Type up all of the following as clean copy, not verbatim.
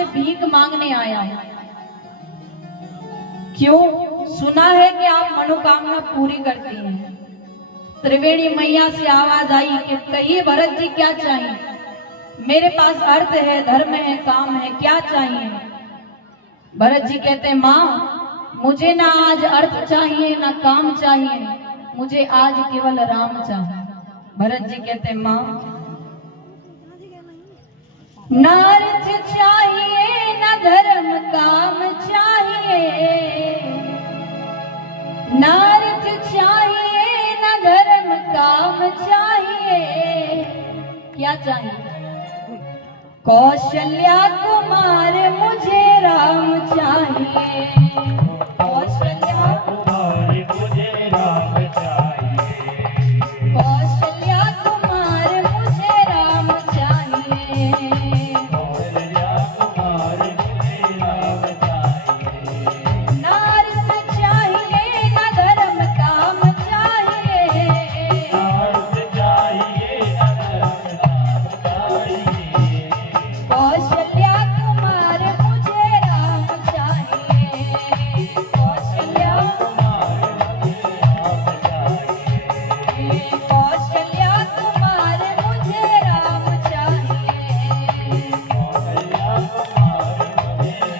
आपसे भीख मांगने आया हूं। क्यों? सुना है कि आप मनोकामना पूरी करती हैं। त्रिवेणी मैया से आवाज आई कि कहिए भरत जी क्या चाहिए? मेरे पास अर्थ है, धर्म है, काम है, क्या चाहिए? भरत जी कहते हैं, माँ मुझे ना आज अर्थ चाहिए ना काम चाहिए, मुझे आज केवल राम चाहिए। भरत जी कहते हैं, माँ ना अर्थ चाहिए ना धर्म काम चाहिए, ना अर्थ चाहिए ना धर्म काम चाहिए, क्या चाहिए? कौशल्या कुमार मुझे राम चाहिए, कौशल्या कुमार मुझे राम चाहिए, कौशल्या कुमार मुझे राम चाहिए, कौशल्या कुमार मुझे राम चाहिए। ना अर्थ चाहिए ना धर्म काम चाहिए, ना अर्थ चाहिए ना धर्म काम चाहिए, कौशल्या कुमार मुझे राम चाहिए, कौशल्या कुमार मुझे राम चाहिए, कौशल्या कुमार मुझे राम चाहिए, कौशल्या कुमार मुझे राम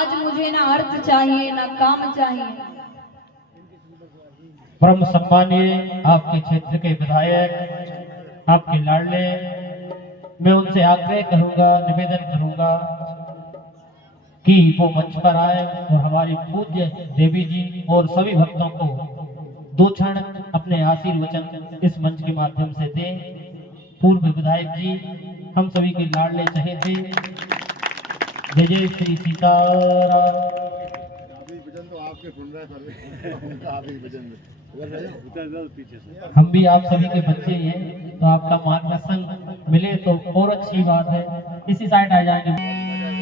आज मुझे ना अर्थ चाहिए ना काम चाहिए। परम सम्मानीय आपके क्षेत्र के विधायक, आपके लाडले, मैं उनसे आग्रह करूंगा, निवेदन करूंगा कि वो मंच पर आए और हमारी पूज्य देवी जी और सभी भक्तों को 2 क्षण अपने आशीर्वचन इस मंच के माध्यम से दें। पूर्व विधायक जी, हम सभी के लाडले चहेते, जय जय श्री सीताराम। हम भी आप सभी के बच्चे हैं, तो आपका मार्गदर्शन मिले तो और अच्छी बात है। इसी साइड आ जाएंगे।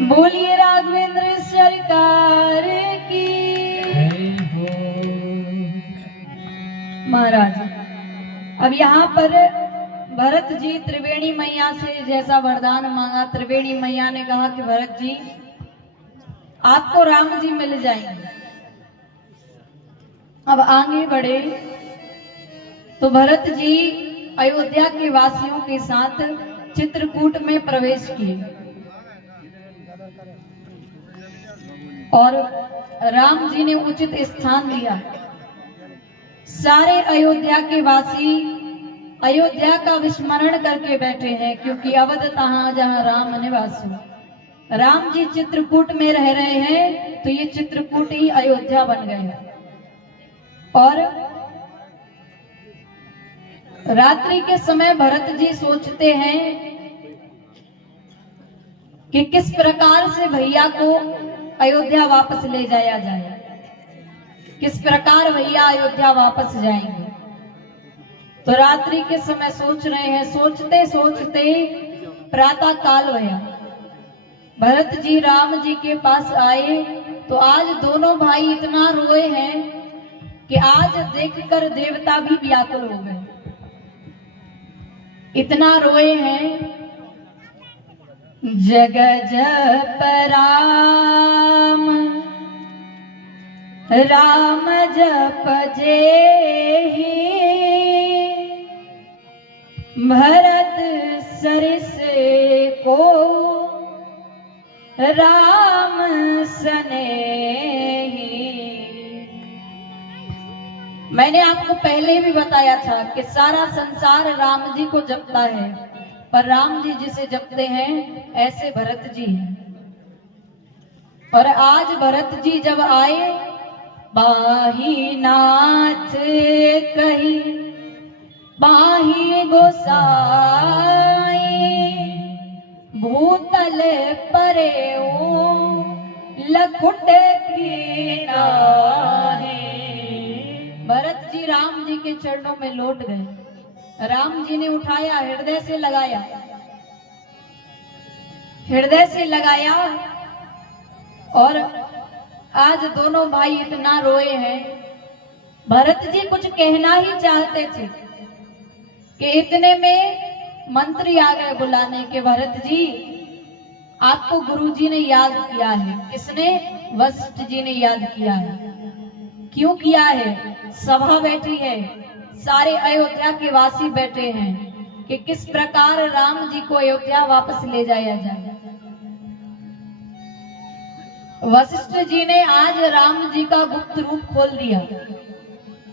बोलिए राघवेंद्र सरकार की। महाराज, अब यहाँ पर भरत जी त्रिवेणी मैया से जैसा वरदान मांगा, त्रिवेणी मैया ने कहा कि भरत जी आपको राम जी मिल जाएंगे। अब आगे बढ़े तो भरत जी अयोध्या के वासियों के साथ चित्रकूट में प्रवेश किए और राम जी ने उचित स्थान दिया। सारे अयोध्या के वासी अयोध्या का विस्मरण करके बैठे हैं, क्योंकि अवध तहां जहां राम निवासु। राम जी चित्रकूट में रह रहे हैं तो ये चित्रकूट ही अयोध्या बन गए। और रात्रि के समय भरत जी सोचते हैं कि किस प्रकार से भैया को अयोध्या वापस ले जाया जाए, किस प्रकार भैया अयोध्या वापस जाएंगे। तो रात्रि के समय सोच रहे हैं, सोचते सोचते प्रातः काल भया। भरत जी राम जी के पास आए तो आज दोनों भाई इतना रोए हैं कि आज देखकर देवता भी व्याकुल हो गए। इतना रोए हैं, जग जप राम राम जप जेहि, भरत सरिस को राम सनेहि। मैंने आपको पहले भी बताया था कि सारा संसार राम जी को जपता है, पर राम जी जिसे जपते हैं ऐसे भरत जी हैं। और आज भरत जी जब आए, बाही नाथ कही बाही गोसाई, भूतल परे लखुट की नाहे। भरत जी राम जी के चरणों में लौट गए। राम जी ने उठाया, हृदय से लगाया, हृदय से लगाया। और आज दोनों भाई इतना रोए हैं। भरत जी कुछ कहना ही चाहते थे कि इतने में मंत्री आ गए बुलाने के, भरत जी आपको गुरुजी ने याद किया है। किसने? वशिष्ठ जी ने याद किया है। क्यों किया है? सभा बैठी है, सारे अयोध्या के वासी बैठे हैं कि किस प्रकार राम जी को अयोध्या वापस ले जाया जाए। वशिष्ठ जी ने आज राम जी का गुप्त रूप खोल दिया।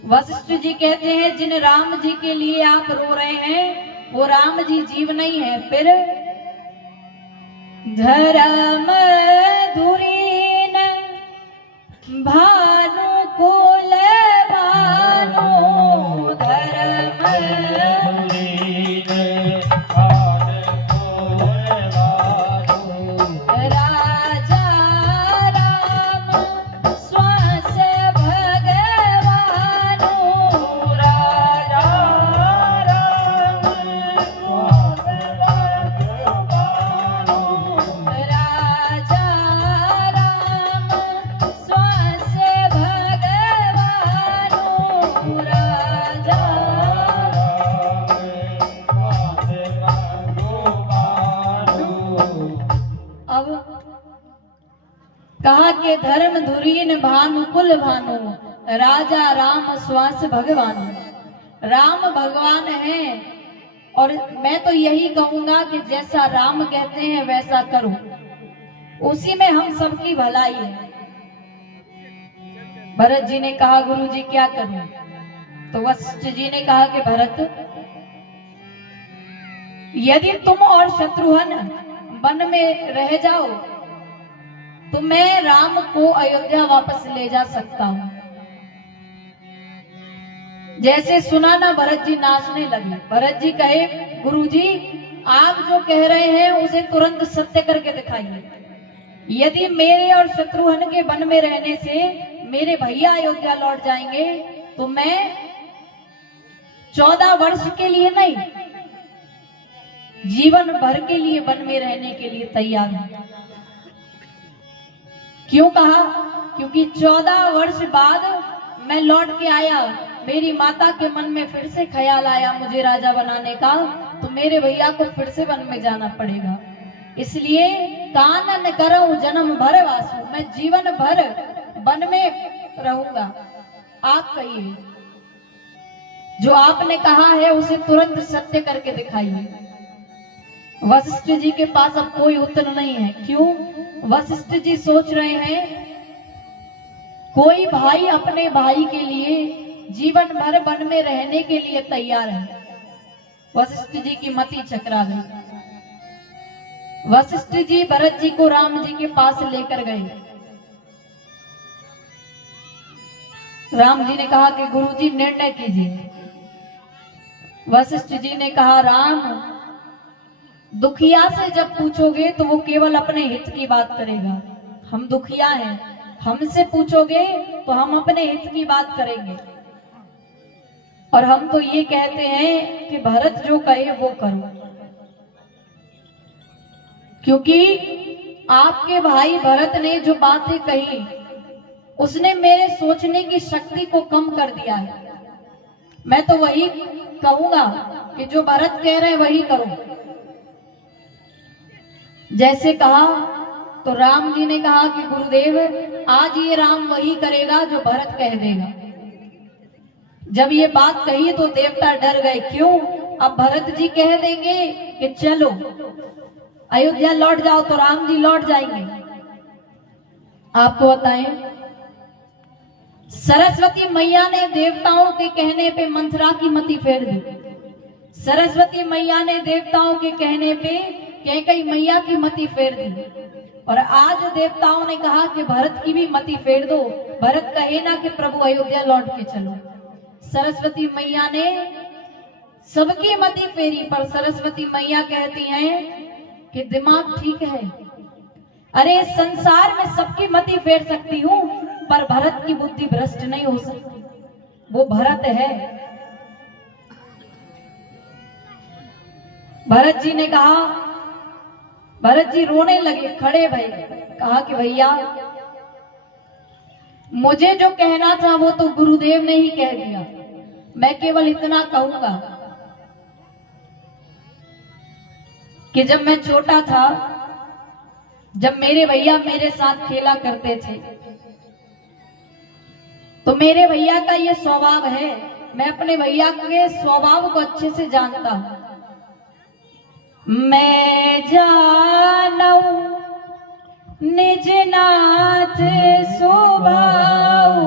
वशिष्ठ जी कहते हैं, जिन राम जी के लिए आप रो रहे हैं वो राम जी जीव नहीं है। फिर धर्म धुरीन भानु कुल भानु, धर्म धुरीन भानु कुल भानु, राजा राम स्वास भगवानु, राजा राम स्वास भगवानु, राजा राम स्वास भगवानु, राजा अब कहा कि धर्म धुरीन भानु कुल भानु, राजा राम स्वास भगवान। राम भगवान है और मैं तो यही कहूंगा कि जैसा राम कहते हैं वैसा करो, उसी में हम सबकी भलाई है। भरत जी ने कहा गुरु जी क्या करूं? तो वशिष्ठ जी ने कहा कि भरत, यदि तुम और शत्रुघ्न वन में रह जाओ तो मैं राम को अयोध्या वापस ले जा सकता हूं। जैसे सुना ना भरत जी नाचने लगे। भरत जी कहे गुरुजी आप जो कह रहे हैं उसे तुरंत सत्य करके दिखाइए। यदि मेरे और शत्रुघ्न के वन में रहने से मेरे भैया अयोध्या लौट जाएंगे तो मैं 14 वर्ष के लिए नहीं, जीवन भर के लिए वन में रहने के लिए तैयार हूं। क्यों कहा? क्योंकि 14 वर्ष बाद मैं लौट के आया, मेरी माता के मन में फिर से ख्याल आया मुझे राजा बनाने का, तो मेरे भैया को फिर से वन में जाना पड़ेगा। इसलिए कानन करऊं जन्म भर वासु, मैं जीवन भर वन में रहूंगा। आप कहिए, जो आपने कहा है उसे तुरंत सत्य करके दिखाइए। वशिष्ठ जी के पास अब कोई उत्तर नहीं है। क्यों? वशिष्ठ जी सोच रहे हैं कोई भाई अपने भाई के लिए जीवन भर वन में रहने के लिए तैयार है। वशिष्ठ जी की मति चकरा गई। वशिष्ठ जी भरत जी को राम जी के पास लेकर गए। राम जी ने कहा कि गुरुजी निर्णय कीजिए। वशिष्ठ जी ने कहा राम, दुखिया से जब पूछोगे तो वो केवल अपने हित की बात करेगा। हम दुखिया हैं, हमसे पूछोगे तो हम अपने हित की बात करेंगे। और हम तो ये कहते हैं कि भरत जो कहे वो करो, क्योंकि आपके भाई भरत ने जो बातें कही उसने मेरे सोचने की शक्ति को कम कर दिया है। मैं तो वही कहूंगा कि जो भरत कह रहे हैं वही करो। जैसे कहा तो राम जी ने कहा कि गुरुदेव आज ये राम वही करेगा जो भरत कह देगा। जब ये बात कही तो देवता डर गए। क्यों? अब भरत जी कह देंगे कि चलो अयोध्या लौट जाओ तो राम जी लौट जाएंगे। आपको बताएं, सरस्वती मैया ने देवताओं के कहने पे मंथरा की मति फेर दी। सरस्वती मैया ने देवताओं के कहने पे कैकेयी मैया की मति फेर दी। और आज देवताओं ने कहा कि भरत की भी मति फेर दो। भरत कहे ना कि प्रभु अयोध्या लौट के चलो। सरस्वती मैया ने सबकी मति फेरी, पर सरस्वती मैया कहती हैं कि दिमाग ठीक है। अरे संसार में सबकी मति फेर सकती हूं, पर भरत की बुद्धि भ्रष्ट नहीं हो सकती। वो भरत है। भरत जी ने कहा, भरत जी रोने लगे, खड़े भई, कहा कि भैया मुझे जो कहना था वो तो गुरुदेव ने ही कह दिया। मैं केवल इतना कहूंगा कि जब मैं छोटा था, जब मेरे भैया मेरे साथ खेला करते थे, तो मेरे भैया का ये स्वभाव है, मैं अपने भैया के स्वभाव को अच्छे से जानता हूं। मैं जानू निज नाथ स्वभाव,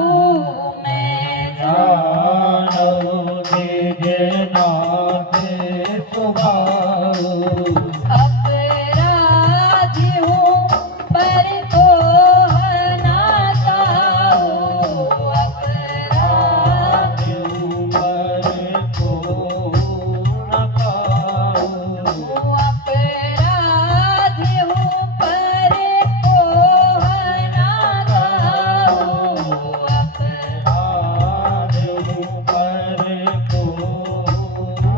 मैं जानू निज नाथ स्वभाव, अपराधी हूँ पर तोह ना गाऊं, अपराधी हूँ पर तोह न पाऊं, अपराधी हूँ पर तोह ना गाऊं, अपराधी हूँ पर तोह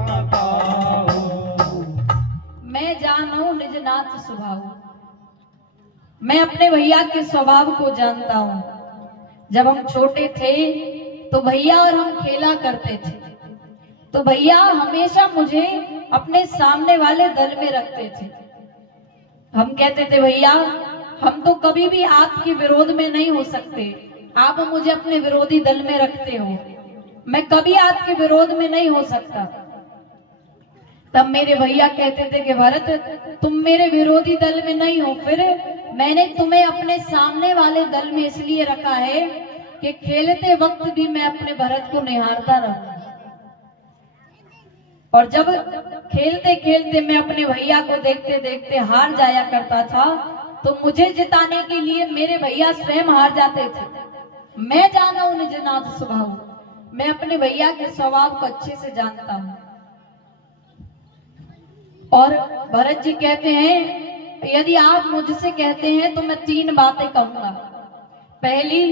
न पाऊं। मैं जानू निज नाथ स्वभाव, मैं अपने भैया के स्वभाव को जानता हूँ। जब हम छोटे थे तो भैया और हम खेला करते थे, तो भैया हमेशा मुझे अपने सामने वाले दल में रखते थे। हम कहते थे भैया हम तो कभी भी आपके विरोध में नहीं हो सकते, आप मुझे अपने विरोधी दल में रखते हो, मैं कभी आपके विरोध में नहीं हो सकता। तब मेरे भैया कहते थे कि भरत तुम मेरे विरोधी दल में नहीं हो, फिर मैंने तुम्हें अपने सामने वाले दल में इसलिए रखा है कि खेलते वक्त भी मैं अपने भरत को निहारता रहूं, और जब खेलते खेलते मैं अपने भैया को देखते देखते हार जाया करता था, तो मुझे जिताने के लिए मेरे भैया स्वयं हार जाते थे। मैं जाना उन जनात स्वभाव, मैं अपने भैया के स्वभाव को अच्छे से जानता हूं। और भरत जी कहते हैं, यदि आप मुझसे कहते हैं तो मैं 3 बातें कहूंगा। पहली,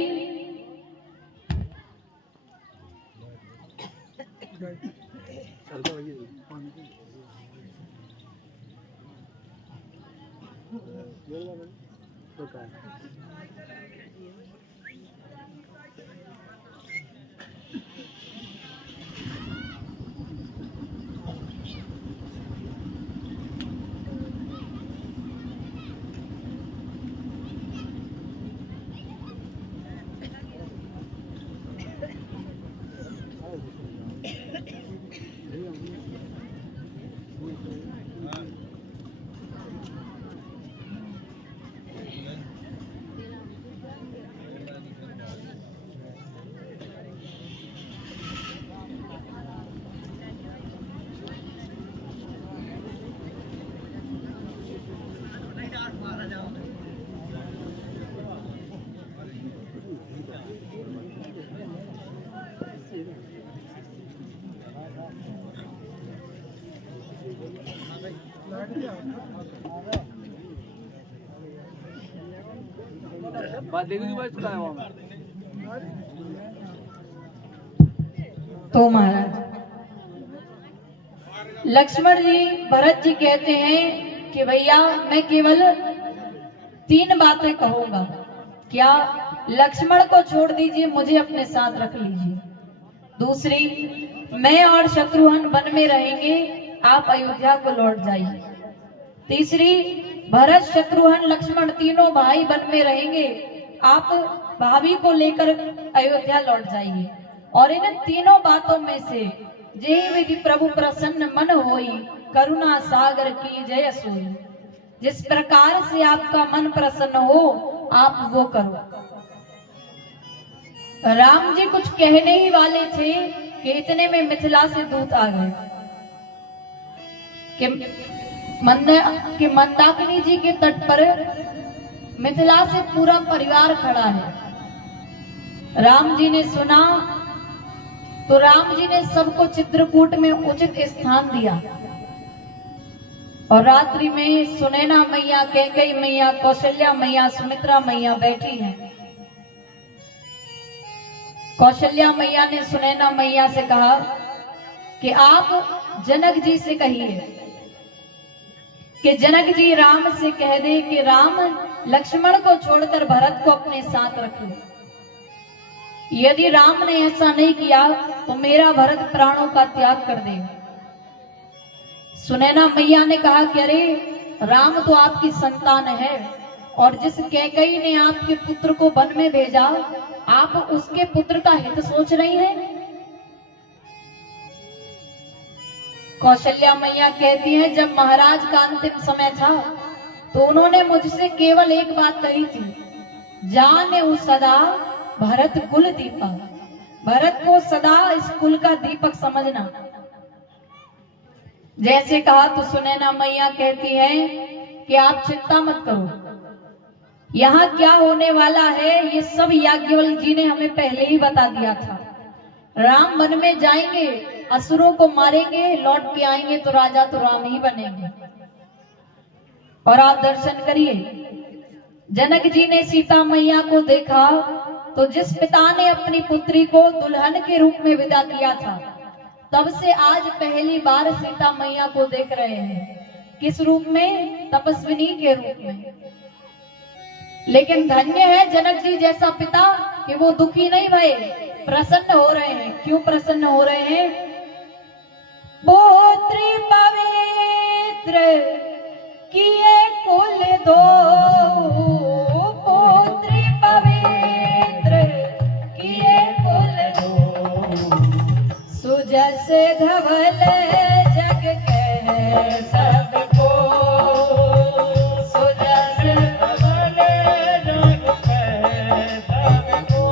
तो महाराज लक्ष्मण जी भरत जी कहते हैं कि भैया मैं केवल 3 बातें कहूंगा। क्या? लक्ष्मण को छोड़ दीजिए, मुझे अपने साथ रख लीजिए। दूसरी, मैं और शत्रुघ्न वन में रहेंगे, आप अयोध्या को लौट जाइए। तीसरी, भरत शत्रुघ्न लक्ष्मण तीनों भाई वन में रहेंगे, आप भाभी को लेकर अयोध्या लौट जाइए। और इन तीनों बातों में से जे विधि प्रभु प्रसन्न मन होई, करुणा सागर की जय सोई। जिस प्रकार से आपका मन प्रसन्न हो आप वो करो। राम जी कुछ कहने ही वाले थे कि इतने में मिथिला से दूत आ गए कि मंदाकिनी जी के तट पर मिथिला से पूरा परिवार खड़ा है। राम जी ने सुना तो राम जी ने सबको चित्रकूट में उचित स्थान दिया, और रात्रि में सुनैना मैया, कैकेयी मैया, कौशल्या मैया, सुमित्रा मैया बैठी हैं। कौशल्या मैया ने सुनैना मैया से कहा कि आप जनक जी से कहिए कि जनक जी राम से कह दे कि राम लक्ष्मण को छोड़कर भरत को अपने साथ रख ले। यदि राम ने ऐसा नहीं किया तो मेरा भरत प्राणों का त्याग कर देगा। सुनैना मैया ने कहा कि अरे राम तो आपकी संतान है, और जिस कैकेयी ने आपके पुत्र को वन में भेजा, आप उसके पुत्र का हित सोच रही हैं। कौशल्या मैया कहती हैं, जब महाराज का अंतिम समय था तो उन्होंने मुझसे केवल एक बात कही थी, जाने उस सदा भरत कुल दीपक, भरत को सदा इस कुल का दीपक समझना। जैसे कहा तो सुनैना मैया कहती है कि आप चिंता मत करो, यहाँ क्या होने वाला है ये सब याज्ञवल्क्य जी ने हमें पहले ही बता दिया था। राम वन में जाएंगे, असुरों को मारेंगे, लौट के आएंगे तो राजा तो राम ही बनेंगे। और आप दर्शन करिए, जनक जी ने सीता मैया को देखा तो जिस पिता ने अपनी पुत्री को दुल्हन के रूप में विदा किया था, तब से आज पहली बार सीता मैया को देख रहे हैं। किस रूप में? तपस्विनी के रूप में। लेकिन धन्य है जनक जी जैसा पिता कि वो दुखी नहीं भये, प्रसन्न हो रहे हैं। क्यों प्रसन्न हो रहे हैं? पुत्री पवित्र किए कुल दो, पुत्री पवित्र किए कुल दो, सुजस धवल जग कह सबको, सुजस धवल जग कह सबको।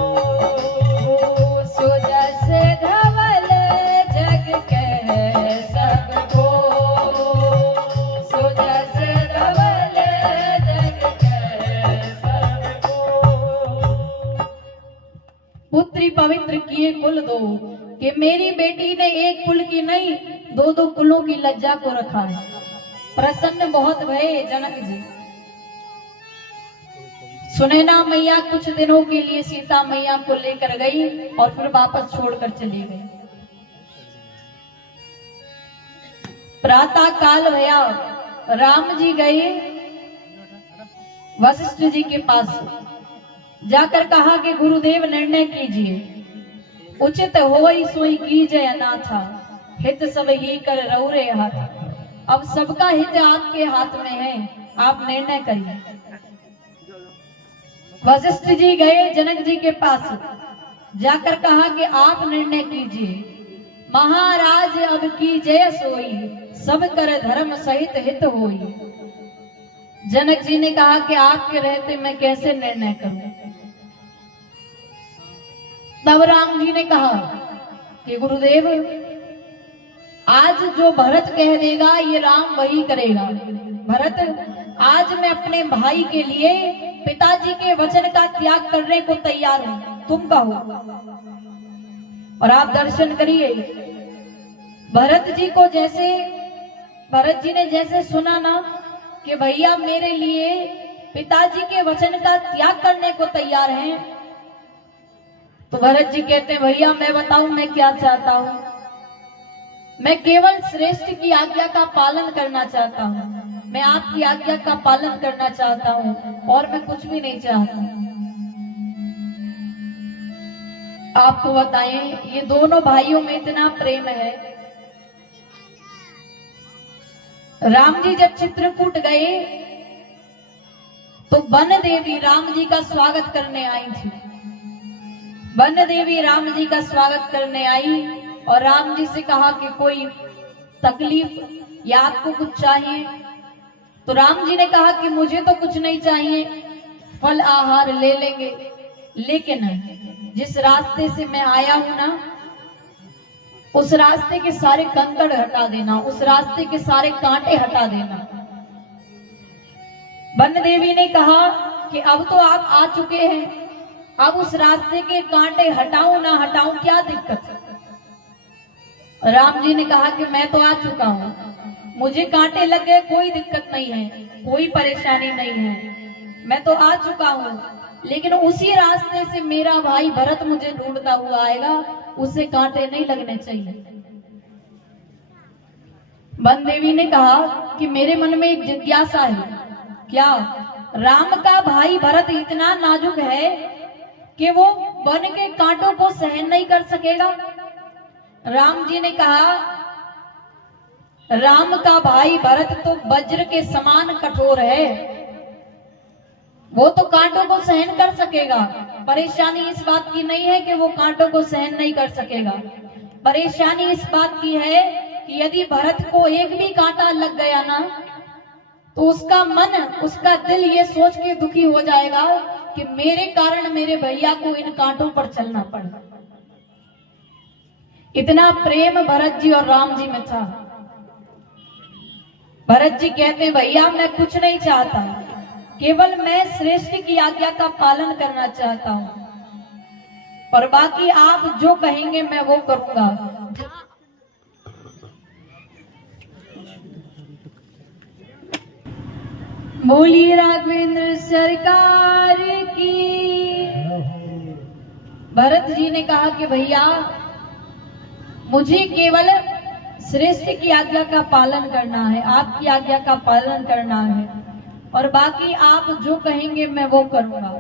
मेरी बेटी ने एक कुल की नहीं, दो दो कुलों की लज्जा को रखा है। प्रसन्न बहुत भये जनक जी। सुनैना मैया कुछ दिनों के लिए सीता मैया को लेकर गई और फिर वापस छोड़कर चली गई। प्रातः काल भया, राम जी गए वशिष्ठ जी के पास, जाकर कहा कि गुरुदेव निर्णय कीजिए, उचित होई सोई कीजय अनाथा, हित सब ही कर रौरे हाथ। अब सबका हित आपके हाथ में है, आप निर्णय करिए। वशिष्ठ जी गए जनक जी के पास, जाकर कहा कि आप निर्णय कीजिए। महाराज अब की जय सोई, सब कर धर्म सहित हित होई। जनक जी ने कहा कि आपके रहते मैं कैसे निर्णय करूं। तब राम जी ने कहा कि गुरुदेव, आज जो भरत कह देगा ये राम वही करेगा। भरत, आज मैं अपने भाई के लिए पिताजी के वचन का त्याग करने को तैयार हूं, तुम कहो। और आप दर्शन करिए, भरत जी ने जैसे सुना ना कि भैया मेरे लिए पिताजी के वचन का त्याग करने को तैयार हैं, तो भरत जी कहते हैं भैया मैं बताऊं मैं क्या चाहता हूं। मैं केवल श्रेष्ठ की आज्ञा का पालन करना चाहता हूं, मैं आपकी आज्ञा का पालन करना चाहता हूं और मैं कुछ भी नहीं चाहता। आपको बताएं, ये दोनों भाइयों में इतना प्रेम है। राम जी जब चित्रकूट गए तो वन देवी राम जी का स्वागत करने आई थी। वन देवी राम जी का स्वागत करने आई और राम जी से कहा कि कोई तकलीफ या आपको कुछ चाहिए। तो राम जी ने कहा कि मुझे तो कुछ नहीं चाहिए, फल आहार ले लेंगे, लेकिन जिस रास्ते से मैं आया हूं ना, उस रास्ते के सारे कंकड़ हटा देना, उस रास्ते के सारे कांटे हटा देना। वन देवी ने कहा कि अब तो आप आ चुके हैं, अब उस रास्ते के कांटे हटाऊं ना हटाऊं, क्या दिक्कत है। राम जी ने कहा कि मैं तो आ चुका हूं, मुझे कांटे लग गए, कोई दिक्कत नहीं है, कोई परेशानी नहीं है, मैं तो आ चुका हूं, लेकिन उसी रास्ते से मेरा भाई भरत मुझे ढूंढता हुआ आएगा, उसे कांटे नहीं लगने चाहिए। वन देवी ने कहा कि मेरे मन में एक जिज्ञासा है, क्या राम का भाई भरत इतना नाजुक है कि वो वन के कांटों को सहन नहीं कर सकेगा। राम जी ने कहा, राम का भाई भरत तो वज्र के समान कठोर है, वो तो कांटों को सहन कर सकेगा। परेशानी इस बात की नहीं है कि वो कांटों को सहन नहीं कर सकेगा, परेशानी इस बात की है कि यदि भरत को एक भी कांटा लग गया ना, तो उसका मन, उसका दिल ये सोच के दुखी हो जाएगा कि मेरे कारण मेरे भैया को इन कांटों पर चलना पड़ा। इतना प्रेम भरत जी और राम जी में था। भरत जी कहते भैया मैं कुछ नहीं चाहता, केवल मैं श्रेष्ठ की आज्ञा का पालन करना चाहता हूं, और बाकी आप जो कहेंगे मैं वो करूंगा। बोली राघवेंद्र सरकार की। भरत जी ने कहा कि भैया मुझे केवल श्रेष्ठ की आज्ञा का पालन करना है, आपकी आज्ञा का पालन करना है, और बाकी आप जो कहेंगे मैं वो करूंगा,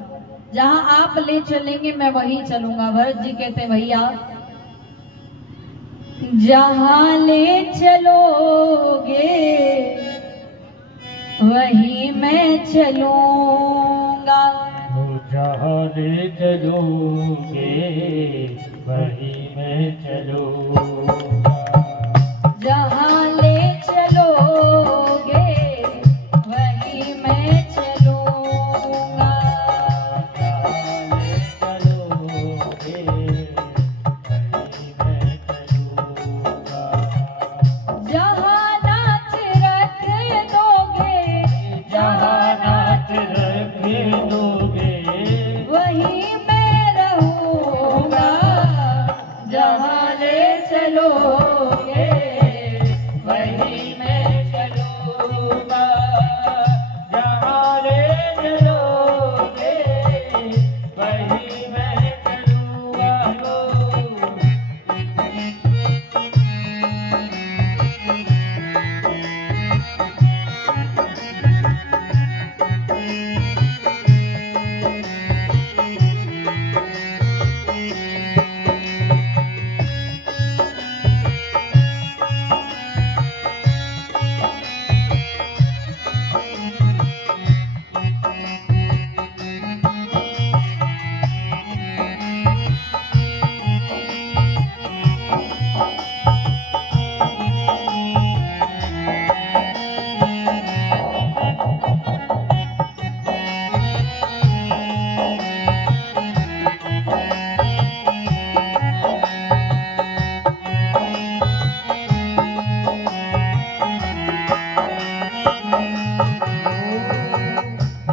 जहां आप ले चलेंगे मैं वहीं चलूंगा। भरत जी कहते भैया जहां ले चलोगे वहीं मैं चलूंगा, जहाँ ले चलोगे वहीं मैं चलूंगा, जहाँ ले चलोगे वहीं मैं चलूंगा, जहाँ ले चलोगे वहीं मैं चलूंगा, जहाँ नाच रख दोगे, जहाँ नाच रख दोगे वहीं मैं रहूंगा, जहाँ ले चलोगे वहीं मैं चलूंगा, जहाँ ले चलोगे वहीं मैं चलूंगा।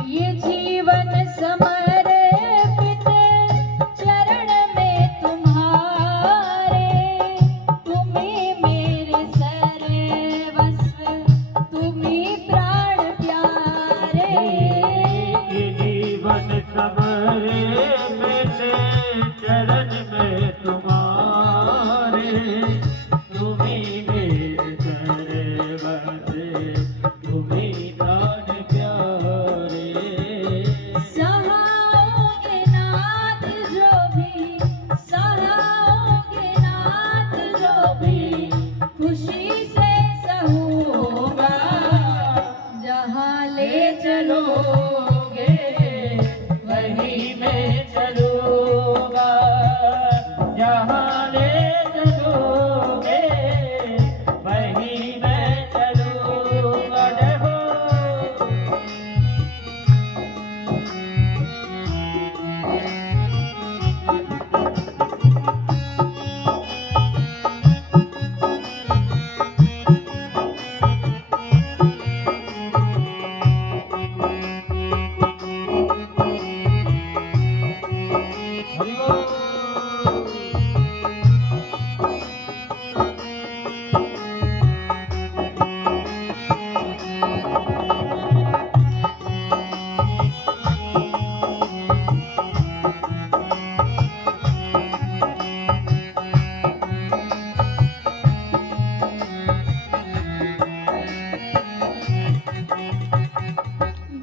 ये जीवन समर्पित चरण में तुम्हारे, तुम्ही मेरे सर्वस्व, तुम्ही प्राण प्यारे। ये जीवन समर्पित चरण में तुम्हारे, तुम्ही मेरे सर्वस्व, तुम्ही प्राण प्यारे। सहाओगे नाथ जो भी, सहाओगे नाथ जो भी, खुशी से सहूंगा, जहाँ ले चलोगे वहीं मैं चलूंगा, जहाँ ले चलोगे वहीं मैं चलूंगा। देखो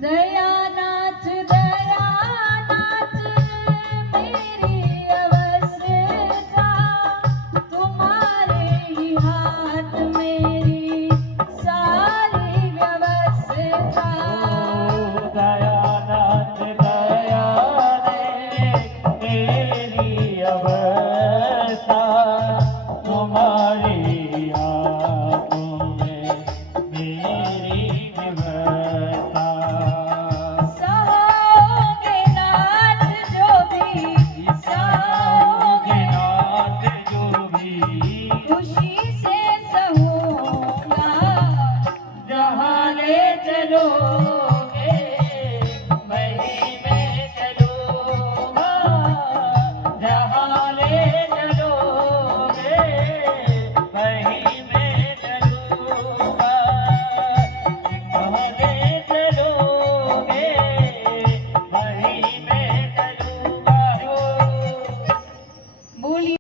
दयानाथ दयानाथ मेरी अवस्था, तुम्हारे ही हाथ मेरी सारी व्यवस्था। दयानाथ दयाने तेरी अवस्था, तुम्हारी